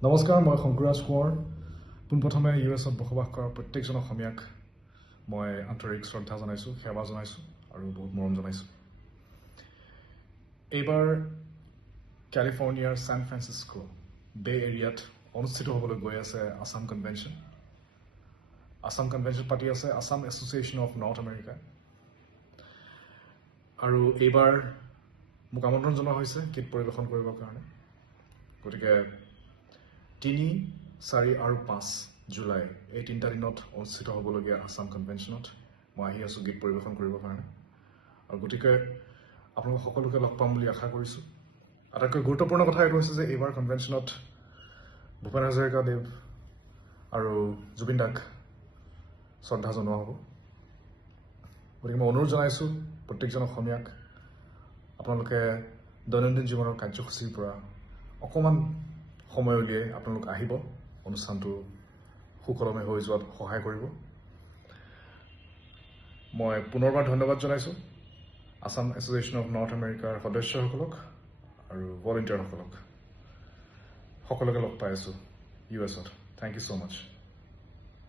নমস্কাৰ, মই শংকুৰাজ কোঁৱৰ। পোনপ্ৰথমে US বসবাস কৰা প্ৰত্যেকজন অসমীয়াক মই আন্তৰিক শ্ৰদ্ধা জনাইছোঁ, সেৱা জনাইছোঁ আৰু বহুত মৰম জনাইছোঁ। এইবাৰ কেলিফৰ্ণিয়াৰ ছেন ফ্ৰান্সিস্কো বে এৰিয়াত অনুষ্ঠিত হ'বলৈ গৈ আছে আছাম কনভেনশ্যন। আছাম কনভেনশ্যন পাতি আছে Assam association of north America. আৰু এইবাৰ মোক আমন্ত্ৰণ জনোৱা হৈছে গীত পৰিৱেশন কৰিবৰ কাৰণে। গতিকে 3, 4 আৰু 5 জুলাই এই 3টা দিনত অনুষ্ঠিত হ'বলগীয়া আছাম কনভেনশ্যনত মই আহি আছোঁ গীত পৰিৱেশন কৰিবৰ কাৰণে। আৰু গতিকে আপোনালোক সকলোকে লগ পাম বুলি আশা কৰিছোঁ। আটাইতকৈ গুৰুত্বপূৰ্ণ কথা এইটো হৈছে যে এইবাৰ কনভেনশ্যনত ভূপেন হাজৰিকাদেৱ আৰু জুবিন দাক শ্ৰদ্ধা জনোৱা হ'ব। গতিকে মই অনুৰোধ জনাইছোঁ প্ৰত্যেকজন অসমীয়াক, আপোনালোকে দৈনন্দিন জীৱনৰ কাৰ্যসূচীৰ পৰা অকণমান সময় উলিয়াই আপোনালোক আহিব, অনুষ্ঠানটো সুকলমে হৈ যোৱাত সহায় কৰিব। মই পুনৰবাৰ ধন্যবাদ জনাইছোঁ আছাম এছ'চিয়েশ্যন অফ নৰ্থ আমেৰিকাৰ সদস্যসকলক আৰু ভলেণ্টিয়াৰসকলক। সকলোকে লগ পাই আছোঁ US-ত। Thank you so' much.